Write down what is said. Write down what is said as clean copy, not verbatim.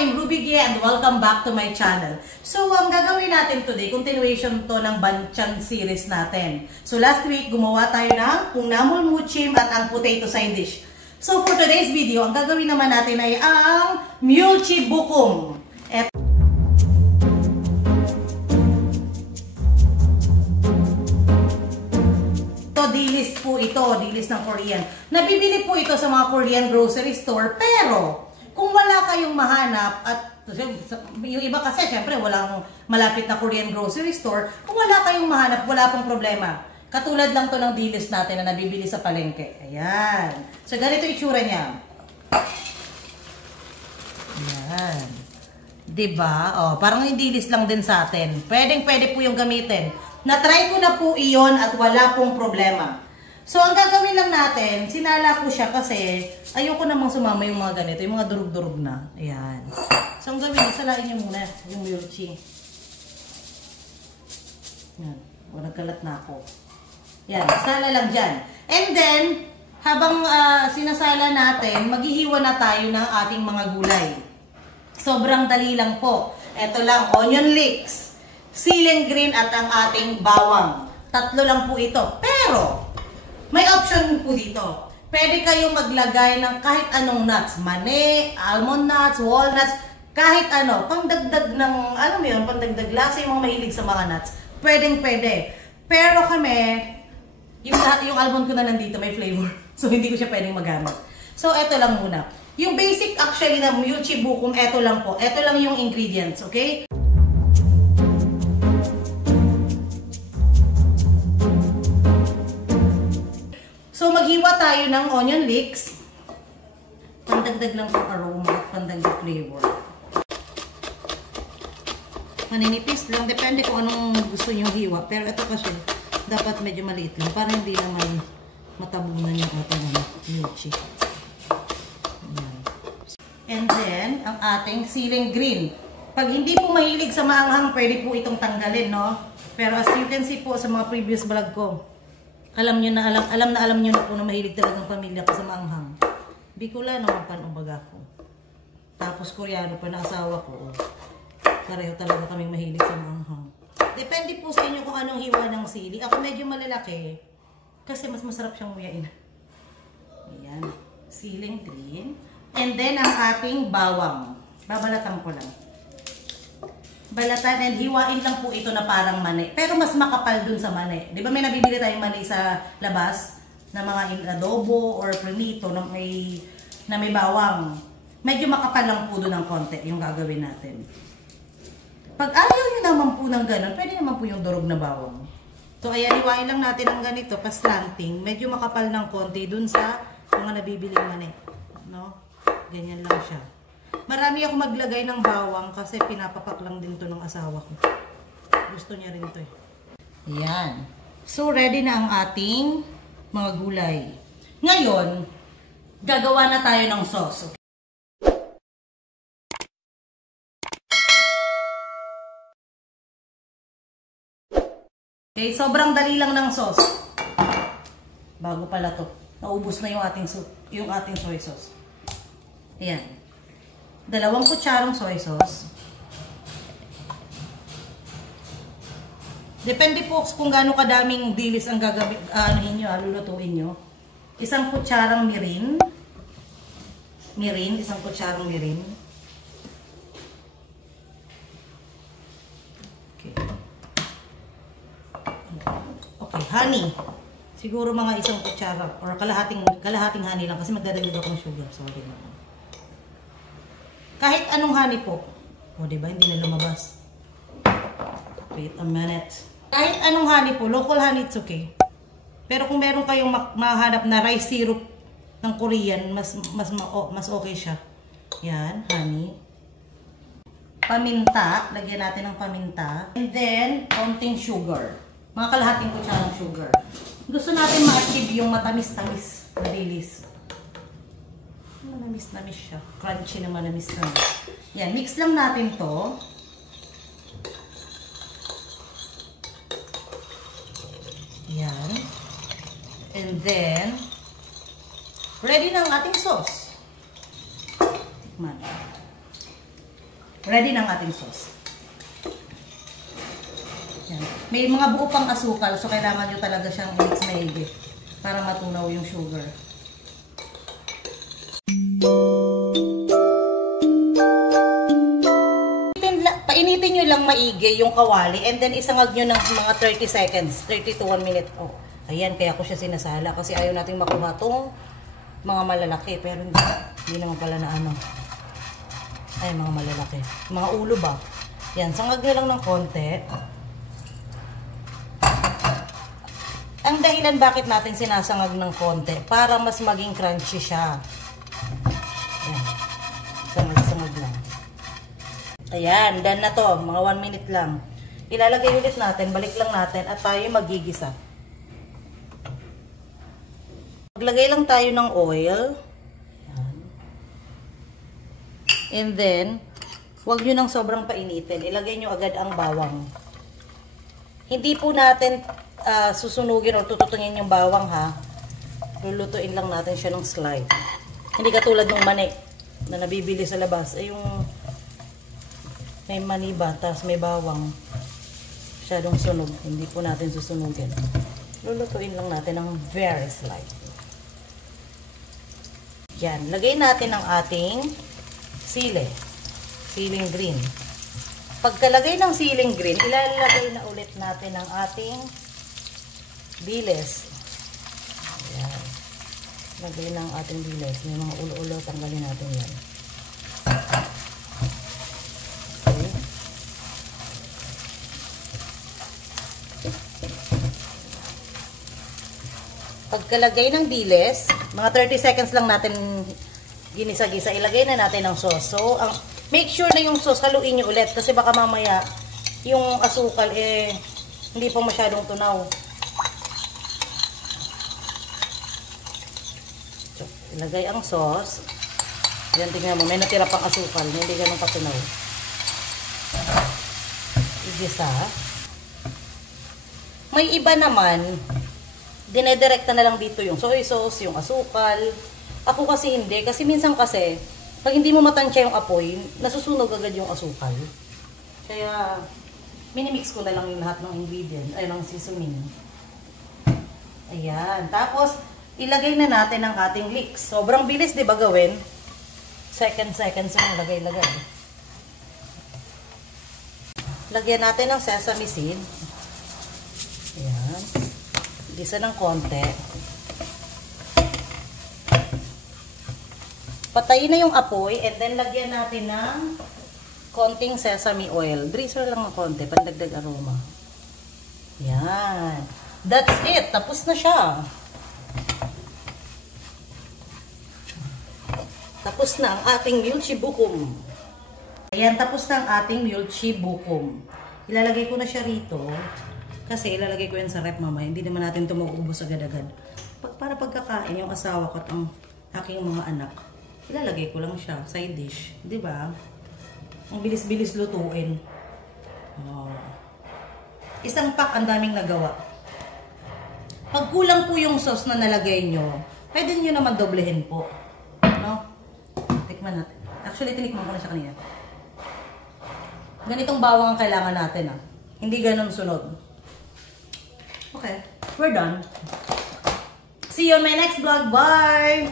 I'm Ruby Gia and welcome back to my channel. So, ang gagawin natin today, continuation to ng Banchan series natin. So, last week, gumawa tayo ng pungnamul muchim at ang potato side dish. So, for today's video, ang gagawin naman natin ay ang mulchi bukum. Dilis po ito, dilis ng Korean. Nabibili po ito sa mga Korean grocery store, pero kung wala kayong mahanap at yung iba kasi syempre walang malapit na Korean grocery store, kung wala kayong mahanap, wala pong problema. Katulad lang to ng dilis natin na nabibili sa palengke. Ayan. So ganito itsura niya. Ayan. Diba? Oh, parang yung dilis lang din sa atin. Pwede po yung gamitin. Na-try ko na po iyon at wala pong problema. So, ang gagawin lang natin, sinala ko siya kasi ayoko namang sumama yung mga ganito, yung mga durug-durug na. Ayan. So, ang gawin, salain nyo muna yung mulchi. Ayan. O, nagkalat na ako. Ayan, sala lang dyan. And then, habang sinasala natin, maghihiwa na tayo ng ating mga gulay. Sobrang dali lang po. Ito lang, onion leeks, siling green at ang ating bawang. Tatlo lang po ito. Pero, may option po dito. Pwede kayong maglagay ng kahit anong nuts. Mani, almond nuts, walnuts, kahit ano. Pangdagdag ng, alam mo yun, pangdagdag lasa yung mga mahilig sa mga nuts. Pwede. Pero kami, yung almond ko na nandito may flavor. So, hindi ko siya pwedeng magamit. So, eto lang muna. Yung basic actually na mulchi bukum, eto lang po. Eto lang yung ingredients, okay? So, maghiwa tayo ng onion leeks. Pandagdag lang po aroma at pandagdag flavor. Maninipis lang. Depende kung anong gusto nyo hiwa. Pero ito kasi, dapat medyo maliit lang para hindi naman matabunan yung ating mulchi. And then, ang ating siling green. Pag hindi po mahilig sa maanghang, pwede po itong tanggalin, no? Pero as you can see po sa mga previous vlog ko, alam nyo na po na mahilig talagang pamilya ko sa maanghang. Bicolano ang panubaga ko. Tapos Koreano pa na asawa ko. Pareho talaga kaming mahilig sa maanghang. Depende po sa inyo kung anong hiwa ng sili. Ako medyo malalaki kasi mas masarap siyang muyain. Ayan. Siling green. And then ang ating bawang. Babalatan ko lang. Balatan and hiwain lang po ito na parang mani. Pero mas makapal dun sa mani. Di ba may nabibili tayong mani sa labas na mga adobo or prenito na may bawang. Medyo makapal lang po dun ng konti yung gagawin natin. Pag ayaw nyo naman po ng ganun, pwede naman po yung durog na bawang. So ayan, hiwain lang natin ang ganito, pa-slanting. Medyo makapal ng konti dun sa mga nabibiling mani. No? Ganyan lang siya. Marami ako maglagay ng bawang kasi pinapapak lang din to ng asawa ko. Gusto niya rin to eh. Ayan. So, ready na ang ating mga gulay. Ngayon, gagawa na tayo ng sauce. Okay, sobrang dali lang ng sauce. Bago pala to. Naubos na yung ating soy sauce. Ayan. 2 kutsarang soy sauce. Depende po kung gaano kadaming dilis ang lulutuin nyo. 1 kutsarang mirin. 1 kutsarang mirin. Okay, honey. Siguro mga 1 kutsara or kalahating honey lang kasi magdadagdag akong sugar. Sorry naman. Kahit anong honey po. O, diba? Hindi na lumabas. Wait a minute. Kahit anong honey po. Local honey, it's okay. Pero kung meron kayong mahanap na rice syrup ng Korean, mas okay siya. Yan, honey. Paminta. Lagyan natin ng paminta. And then, konting sugar. Mga kalahating kutsarang sugar. Gusto natin ma-achieve yung matamis-tamis na dilis. Manamis-namis siya. Crunchy na manamis-namis. Yan, mix lang natin to. Yan. And then, ready na ang ating sauce. Tikman. ready na ang ating sauce. Yan. May mga buo pang asukal, so kailangan nyo talaga siyang i-mix maigi para matunaw yung sugar. Painitin nyo lang maigi yung kawali and then isangag nyo ng mga 30 seconds, 30 to 1 minute. Oh, ayan, kaya ko siya sinasala kasi ayaw nating makuha tong mga malalaki. Pero hindi naman pala na ano. Ay, mga malalaki. Mga ulo ba? Yan, sangag nyo lang ng konti. Ang dahilan bakit natin sinasangag ng konti, para mas maging crunchy siya. Yan. Sangag lang. Ayan, done na to. Mga 1 minute lang. Ilalagay ulit natin, balik lang natin at tayo magigisa. Maglagay lang tayo ng oil. Ayan. And then, huwag nyo nang sobrang painitin. Ilagay nyo agad ang bawang. Hindi po natin susunugin o tututungin yung bawang ha. Lulutuin lang natin siya ng slide. Hindi katulad ng mani na nabibili sa labas. Ay yung may mani ba, tapos may bawang. Masyadong sunog. Hindi po natin susunugin. Lulutuin lang natin ng very slight. Yan. Lagay natin ang ating sili. Siling green. Pagkalagay ng siling green, ilalagay na ulit natin ang ating dilis. Ayan. Lagay na ang ating dilis. May mga ulo-ulo. Tanggalin natin yan. Pagkalagay ng dilis, mga 30 seconds lang natin ginisa-gisa. Ilagay na natin ang sauce. So, make sure na yung sauce haluin nyo ulit kasi baka mamaya yung asukal hindi pa masyadong tunaw. So, ilagay ang sauce. Yan, tingnan mo, may natira pang asukal. Hindi ganun katunaw. Igisa. May iba naman, dinedirekta na lang dito yung soy sauce, yung asukal. Ako kasi hindi. Kasi minsan kasi, pag hindi mo matansya yung apoy, nasusunog agad yung asukal. Kaya, minimix ko na lang yung lahat ng ingredient, ay ng seasoning. Ayan. Tapos, ilagay na natin ang ating leeks. Sobrang bilis, di ba gawin? Seconds yung lagay-lagay. Lagyan natin ng sesame seed. Ayan. Gisa ng konti. Patayin na yung apoy and then lagyan natin ng konting sesame oil. Drizzle lang ng konti, pandagdag aroma. Yan. That's it. Tapos na siya. Tapos na ang ating Mülchi Bukum. Ayan, tapos na ang ating Mülchi Bukum. Ilalagay ko na siya rito. Kasi ilalagay ko yan sa rep mamaya. Hindi naman natin ito mauubos agad-agad. Para pagkakain yung asawa ko at ang aking mga anak, ilalagay ko lang siya. Side dish. Diba? Ang bilis-bilis lutuin. Oh. Isang pack, ang daming nagawa. Pag kulang po yung sauce na nalagay nyo, pwede nyo naman doblehin po. No? Tikman natin. Actually, tinikman ko na siya kanina. Ganitong bawang ang kailangan natin. Hindi ganun sunod. Okay, we're done. See you on my next vlog. Bye!